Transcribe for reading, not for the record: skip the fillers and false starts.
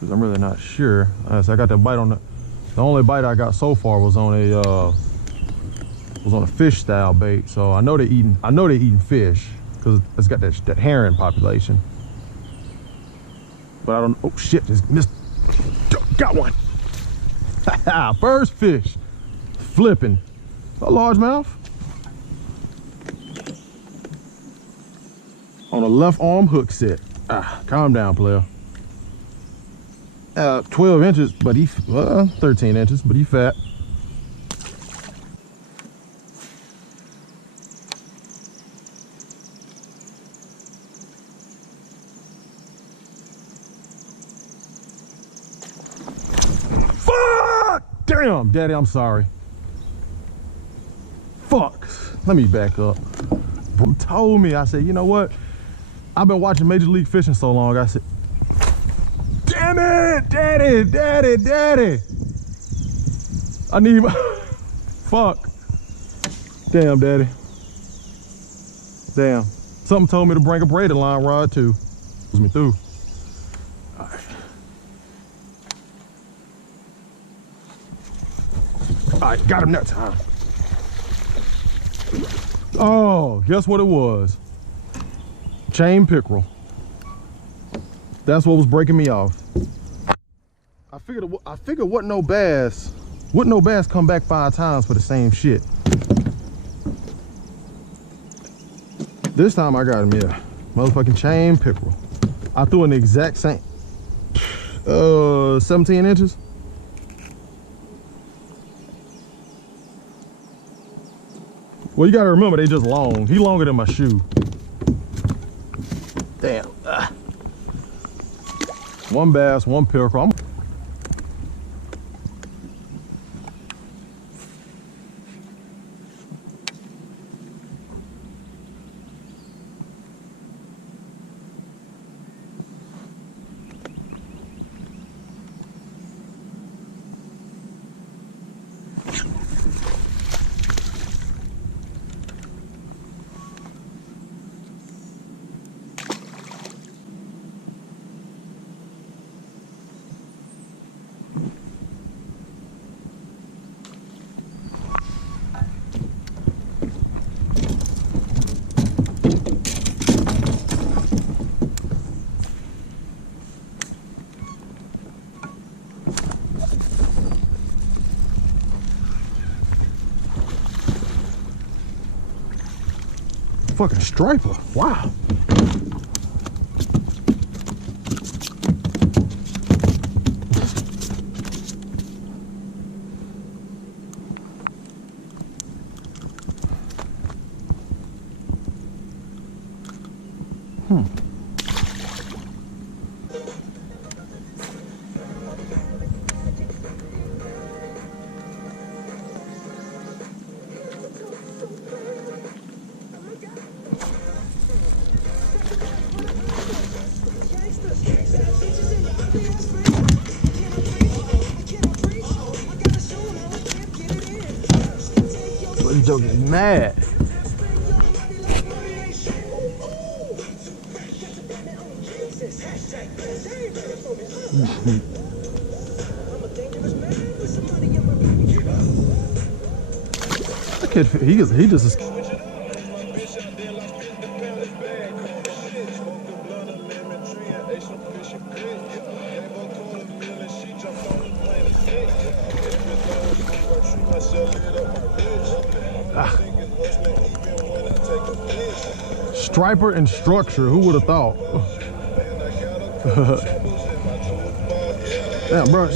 because I'm really not sure. I got that bite on the only bite I got so far was on a fish style bait. So I know they're eating fish because it's got that herring population. But I don't. Oh shit! Just missed. Got one. First fish. Flipping. A largemouth. On a left arm hook set. Calm down, player. 12 inches, but 13 inches, but he fat. Fuck! Damn, Daddy, I'm sorry. Fuck. Let me back up. Bro told me, I said, you know what? I've been watching Major League Fishing so long, I said, damn it, Daddy. I need my, fuck. Damn, Daddy. Damn. Something told me to bring a braided line rod too. Pulls me through. All right. All right, got him that time. Oh, guess what it was? Chain pickerel. That's what was breaking me off. I figured wasn't no bass come back 5 times for the same shit. This time I got him, yeah. Motherfucking chain pickerel. I threw in the exact same 17 inches. Well, you gotta remember, they just long. He longer than my shoe. Damn. One bass, one pickerel. Fucking striper. Wow. This joke is mad. That kid, he just. Striper and structure, who would have thought? Damn, bro.